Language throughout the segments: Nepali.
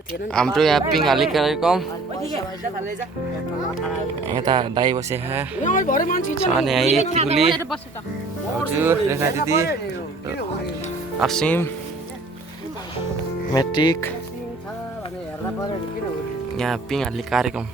हाम्रो यहाँ पिङहाली कार्यक्रम यता दाई बसे अनि यतिकुली हजुर रेखा दिदी असिम मेट्रिक यहाँ पिङहाली कार्यक्रम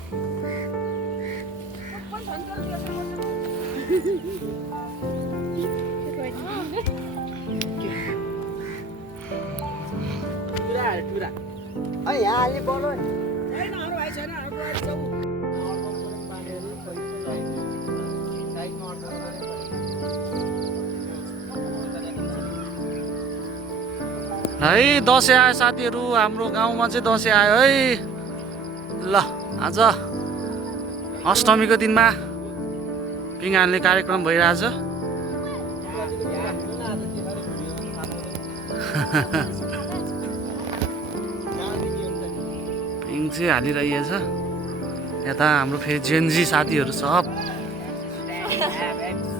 है दसैँ आयो साथीहरू हाम्रो गाउँमा चाहिँ दसैँ आयो है ल आज अष्टमीको दिनमा पिङहाल्ने कार्यक्रम भइरहेछ पिङ चाहिँ हालिरहेछ यता हाम्रो फेरि जेनजी साथीहरू सब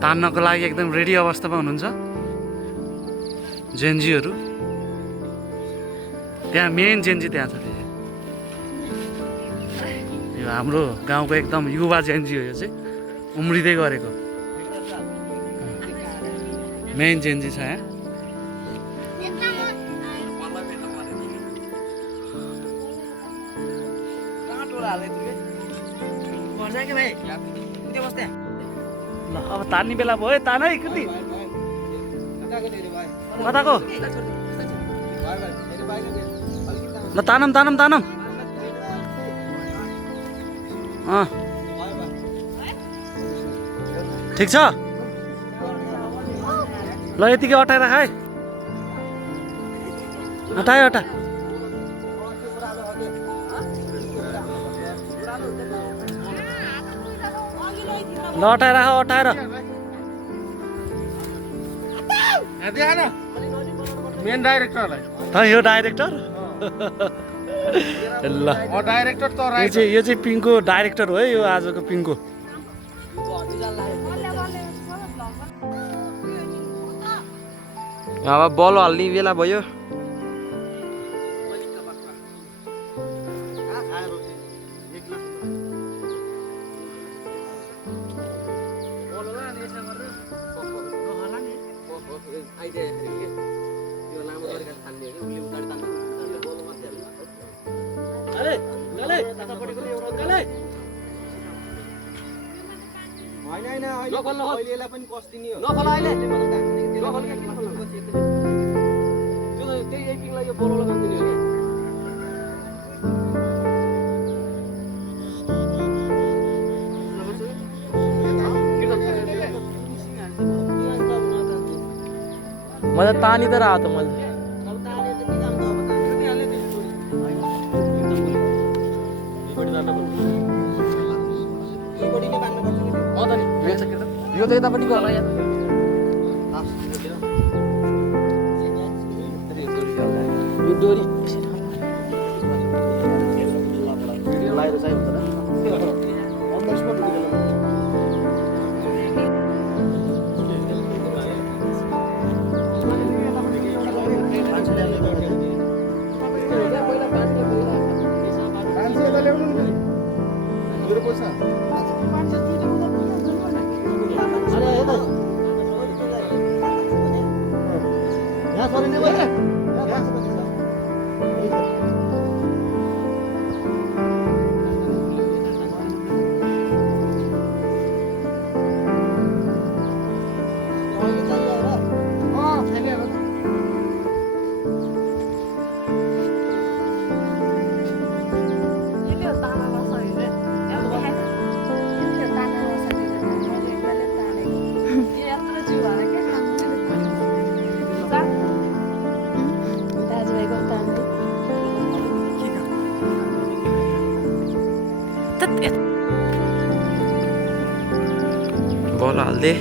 तान्नको लागि एकदम रेडी अवस्थामा हुनुहुन्छ जेनजीहरू त्यहाँ मेन जेनजी त्यहाँ छ यो हाम्रो गाउँको एकदम युवा जेनजी हो यो चाहिँ उम्रिँदै गरेको मेन जेनजी छ यहाँ ल अब तान्ने बेला भयो तान है कति कताको ल तानम तानम तानम ठिक छ ल यतिकै अटाएर खाए हटायो हटा ल अटाएर अटाएर मेन डाइरेक्टरलाई त यो डाइरेक्टर ल डाइरेक्टर त यो चाहिँ पिङको डाइरेक्टर हो है यो आजको पिङको अब बल हाल्ने बेला भयो मैले तानिँदै आएको त मैले यो त यतापट्टि होला यहाँ यो डोरी लगाएर चाहिँ बल हाल्दै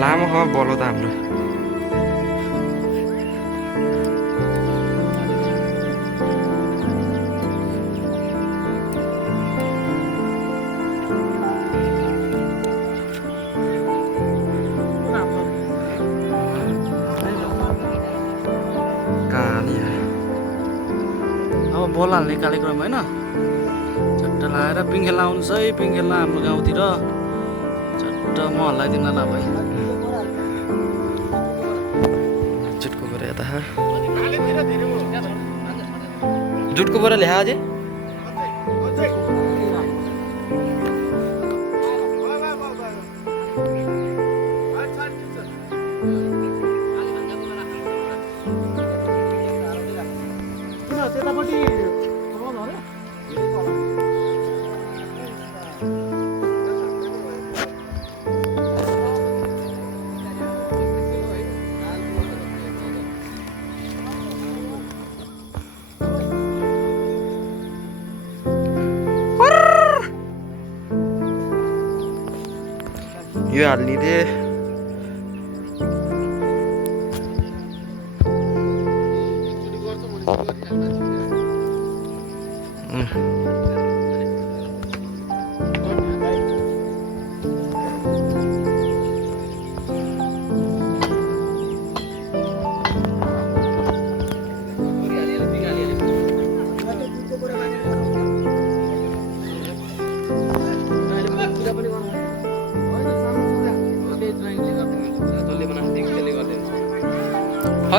लामो बल त हाम्रो काली बल हाल्ने कार्यक्रम होइन चट्ट लगाएर पिङ खेल्न आउनुहोस् है पिङ खेल्न हाम्रो गाउँतिर चट्ट म हल्लाइदिउँ ल भाइ जुटको बोरा यता जुटको बोरा ल्याए अझै यो हाल्ने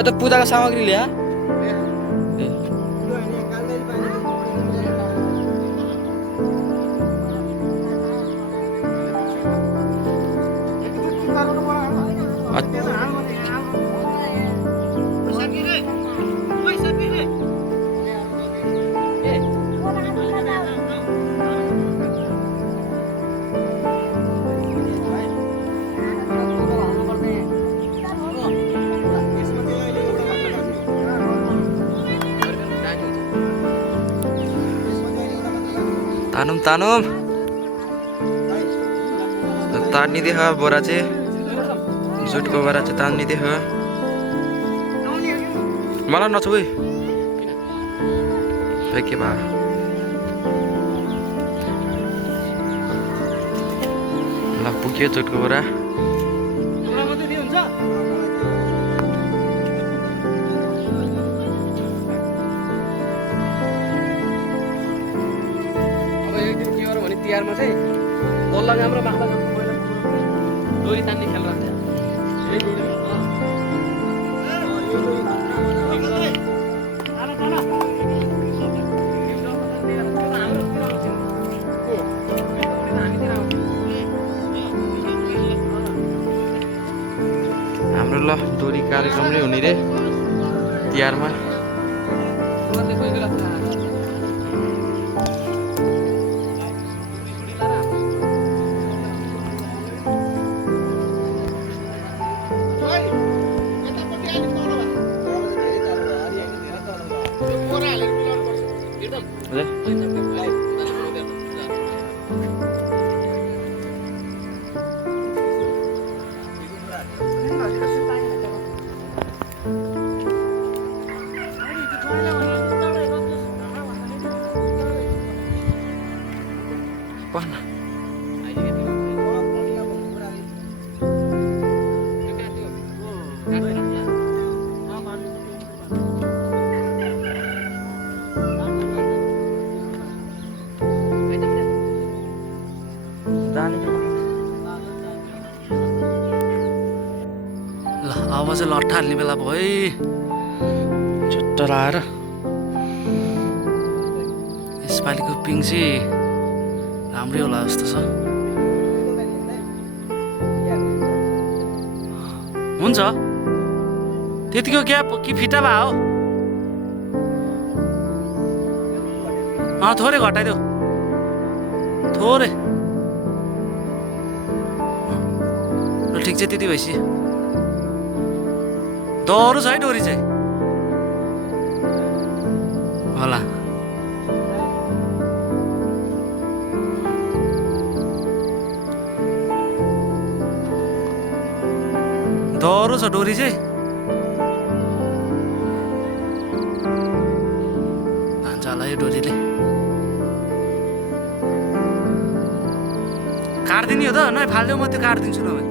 त पूजाको सामग्री ल्या तानुम तानुम तान्नी देख बोरा चाहिँ जुटको बोरा चाहिँ तान्नी देख मलाई नछु है के भा ल पुग्यो जुटको बोरा तिहारमा चाहिँ बल्ल राम्रो बाख्ला डोरी तान्ने खेल रहन्छ हाम्रो ल डोरी कार्यक्रम नै हुने रे तिहारमा ल अब चाहिँ लट्ठा हाल्ने बेला भयो है चट्ट लाएर यसपालिको पिङ चाहिँ राम्रै होला जस्तो छ हुन्छ त्यतिको ग्याप कि फिटा भए हो थोरै घटाइदेऊ थोरै ल ठिक छ त्यति भएपछि दह्रो छ है डोरी चाहिँ होला दह्रो छ डोरी चाहिँ भान्छ होला यो डोरीले काटिदिने हो त नै फालिदेऊ म त्यो काटिदिन्छु नभए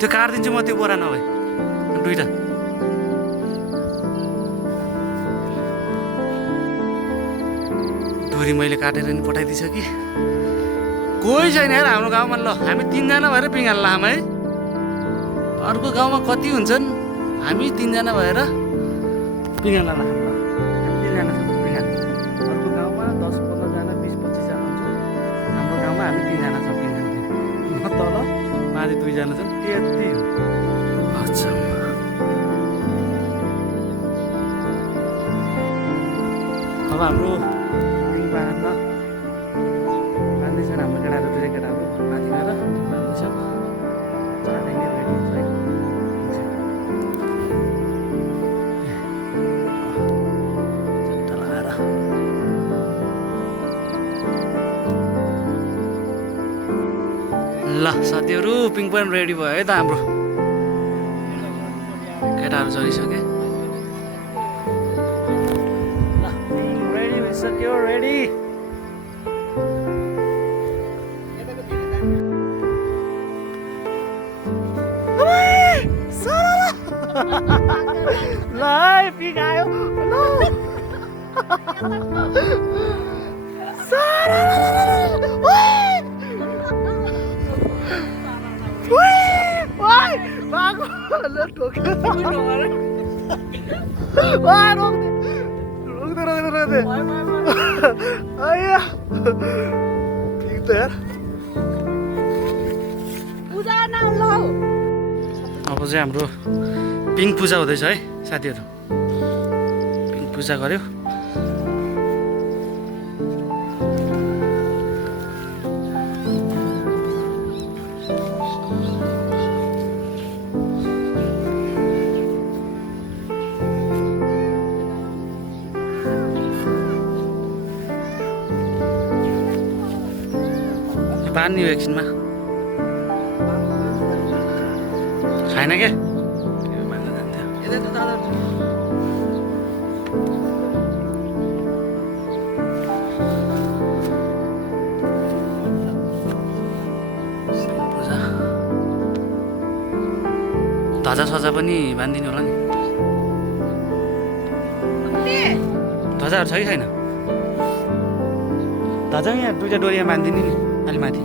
त्यो काटिदिन्छु म त्यो बोरा नभए दुईटा डोरी मैले काटेर नि पठाइदिइसकेँ। कोही छैन यार हाम्रो गाउँमा। ल हामी 3 जना भएर पिङ हाल्ला है। अर्को गाउँमा कति हुन्छन्? हामी 3 जना भएर पिङ हाल्ला। हामी 3 जना छौँ पिङ हाल्ने। अर्को गाउँमा 10-15 जना 20-25 जना हुन्छ। हाम्रो गाउँमा हामी 3 जना छौँ पिङ हाल्ने। तल माथि 2 जना छन्, त्यति हो। अच्छा अब हाम्रो पिङ बाँध्न बाँध्दैछन् हाम्रो केटाहरू, दुई केटाहरू माथि गएर बाँध्दैछ। चाँडै नै रेडी हुन्छ है। चट्टा लगाएर ल साथीहरू पिङ पनि रेडी भयो है त हाम्रो। केटाहरू चढिसके। ल पिङ रेडी भइसक्यो। रेडी ल है पिङ आयो। अब चाहिँ हाम्रो पिङ पूजा हुँदैछ है साथीहरू। पिङ पूजा गर्यो। बाँध्ने हो एकछिनमा। छैन के ध्वजा सजा पनि बाँधिदिनु होला नि। ध्वजाहरू छ कि छैन? ध्वजा यहाँ 2टा डोरीमा बाँधिदिनु नि अलि माथि।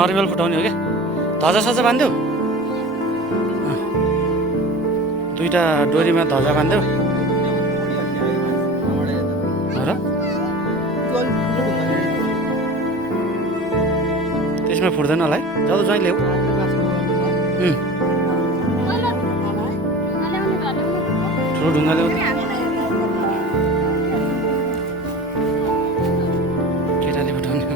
नरिवल फुटाउने हो क्या। ध्वजा सजा बाँध्यो। 2टा डोरीमा ध्वजा बाँध्यो र त्यसमा फुट्दैन होला है। जब ज्वाइँ ल्याऊ। ठुलो ढुङ्गा ल्याऊ। केटाले फुटाउने हो।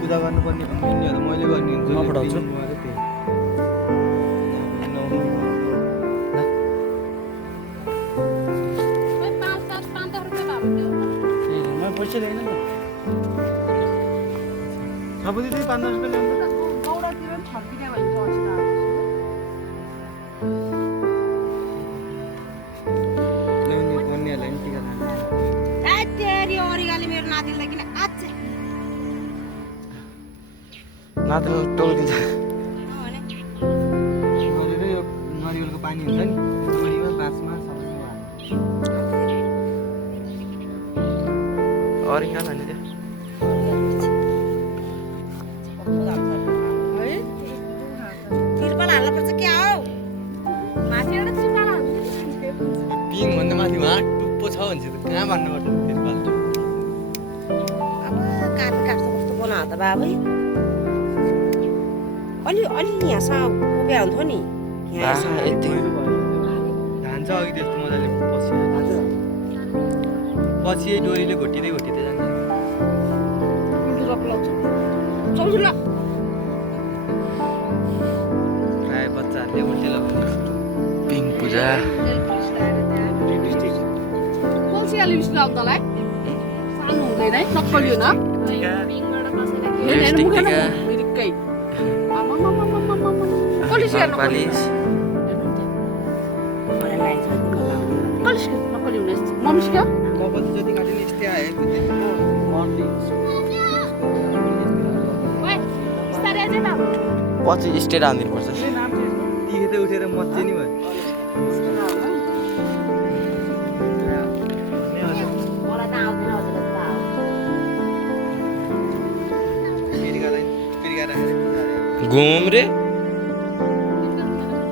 पूजा गर्नुपर्ने भन्ने मैले गर्ने हुन्छ। म पठाउँछु। पैसा ल्याएन नि सबैले त्यही 5-10 रुपियाँ ल्याउँछ। नातिले टोकिदिन्छ। यो नरिवलको पानी हुन्छ नि, डोरीमा बाँसमा सबैमा अरिङ्गा भन्ने त्यो पिङ भन्दा माथि उहाँ टुप्पो छ भने चाहिँ कहाँ भन्नुपर्छ तिरपाल। अब काट्छ कस्तो बनाउँदा बाबै अलि यहाँसँग उभ्या हुन्थ्यो नि। धान्छ अघि त्यस्तो मजाले पछि डोरीले घोटिँदै जान्छ। चौजुल प्राय बच्चाहरूले उल्टे लगाउने पिङ पूजा सानो हुँदैन है नक्कली हो न लिपस्टिक टिका पालिस नक्कली हुने मम्मी क्या कपाल जति काट्यो नि यस्तै आयो पछि स्टेट हानिदिनु पर्छ दिखे त उठेर मच्चे नि भयो मलाई त आउँदैन हजुर घुम रे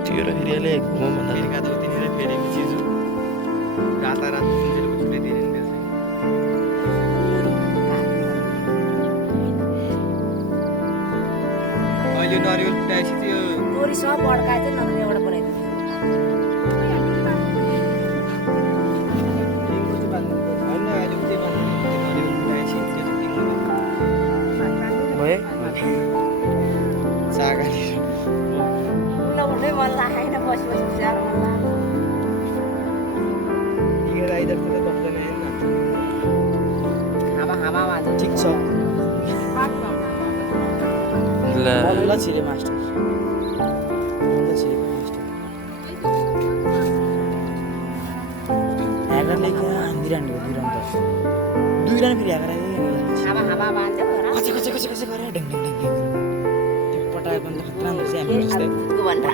त्यो र फेरि घुम भन्दा फेरि त उतिनेर फेरि चिजु रातारात सुन्जेलको छुट्टै दिने नि त्यसै अहिले नरिवल फुटाएपछि त्यो डोरीसँग बड्काए चाहिँ नत्र एउटा बनाइदिन्छ होइन अहिले उतै बाँध्नु नरिवल फुटाएपछि त्यो चाहिँ टिङ्गो भयो चागाली उठ्नै मन लागेन बसी बसी स्याहार मन लाग्यो दिएर आइदर त बस्दैन होइन हावा भन्छ ठिक छ ल ल छिरे मास्टर ल छिरे मास्टर ह्याकरले क्या हान्दिरहनु हो दुई रन फेरि ह्याकर आयो हावा भन्छ कचे कचे कचे कचे गरेर ढङ ढङ ढङ ढङ त्यो पटाएको अन्त खतरा हुन्छ हामी जस्तै भुतको भन्दा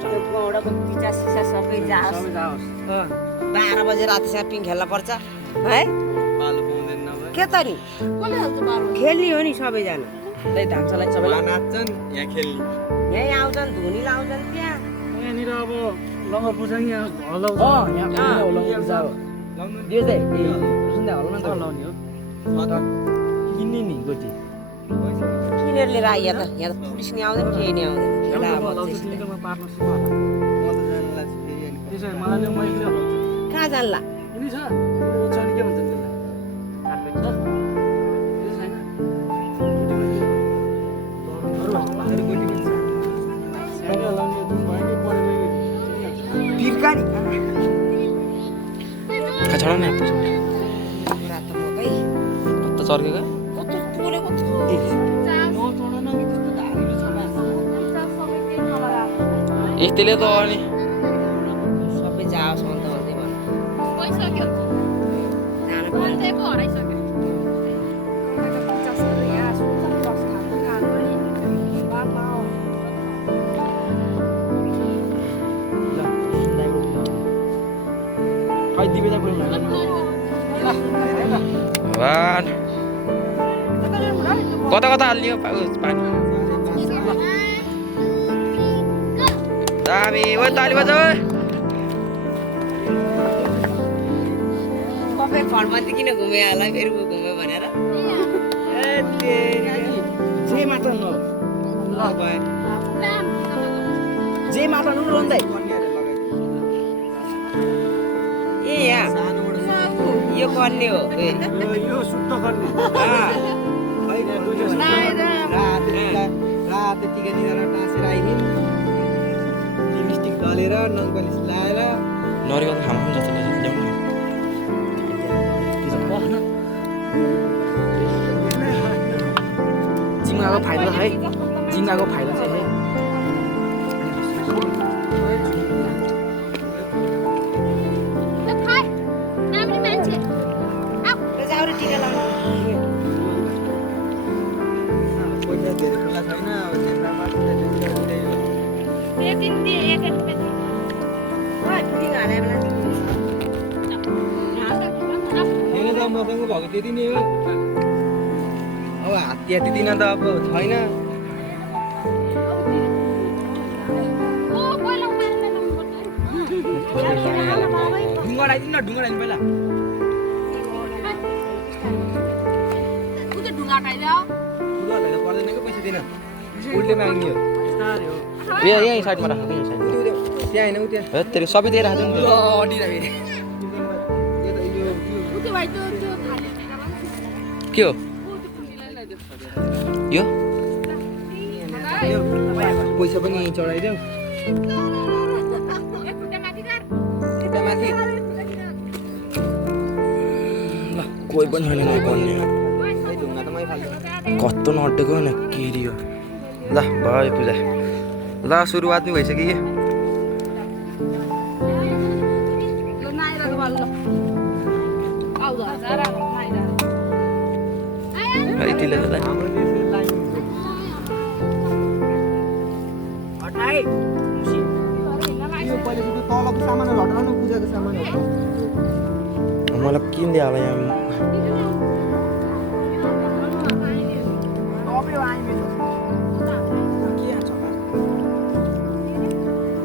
त्यो गौडाको पिचा सिसा सबै जाओस् 12 बजे रातिसम्म पिङ खेल्न पर्छ है पालो पाउँदैन नभए के त नि खेल्ने हो नि सबैजना त्यही धामसालाई सबैलाई सबैलाई नाच्छन् यहाँ खेल्ने यहीँ आउँछन् धुनी लाउँछन् त्यहाँ यहाँनिर अब लङ्गर पुछाङ यहाँ हल्लाउँछ यहाँ होला जाऊ लाउनु दियो चाहिँ सुन्दै होला न त लाउने हो किन्ने नि गोटी किनेर लिएर आइया त यहाँ त पुलिस नि आउँदैन केही नि आउँदैन खेला अब त्यस्तै। पार्न म त जानला छु फेरि अनि त्यसो भए मलाई ल्याऊ, मैले ल्याउँछु। कहाँ जानला यिनी छ त्यो चनी के भन्छ त्यसलाई कार्पेट छ त्यो छैन अरू गोटी पनि छ स्याहार लाउने जुन भयो नि परेको पिर्का नि छाडा न रात मकै कता चर्केको कस्तो पोलेको यस्तैले त अनि सबै जाओस् अन्त भन्दै भन्नु जानु खै दिबे चाहिँ वान कता कता हाल्ने पानी दामी ओ ताली बजाऊ कफे फर्मती किन घुमे होला फेरि ऊ घुम्यो भनेर जे मात्र न ल भयो जे मात्र नु रन्दै ए यहाँ यो गर्ने हो फेरि यो शुद्ध गर्ने रात टिका निधार टाँसेर आइदिन् लिपस्टिक दलेर नलपलिस लाएर नरिवल खाम जस्तो ल्याउनु जिङ्गाको फाइदा है जिङ्गाको फाइदा चाहिँ है जाउरे टिका लाउनु पैसा धेरै खुला छैन अब जेब्रामा त्यही हो पिङ हाले बेला हेर्नु त मसँग भएको त्यति नै हो अब हात्ती हात्ती दिन त अब छैन ढुङ्गा लगाइदिनु न ढुङ्गा लगाइदिनु पहिला ढुङ्गा लगाएर पर्दैन कि पैसा दिन उल्टे माग्ने हो यही साइडमा राख यही साइडमा त्यहाँ होइन उ त्यहाँ हो तेरो सबै दिएर राख्छ नि के हो यो राखिदेऊ पैसा पनि यहीँ चढाइदेऊ खुट्टा माथि ल कोही पनि छैन नि भन्ने खै ढुङ्गा त मै फाल्छु कस्तो नअटेको होइन के रियो ल भयो पूजा ल सुरुवात पनि भइसक्यो कि है तिले दादा हाम्रो त्यसरी लाइन यो पहिलेको तलको सामानहरू हटाउनु न पूजाको सामानहरू मलाई किन्दै होला यहाँ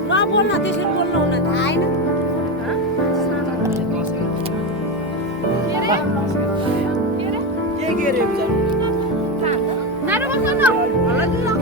नबोल्न त्यसरी बोल्नु हुन थाहा होइन के रे पूजा नाटक गर्छ न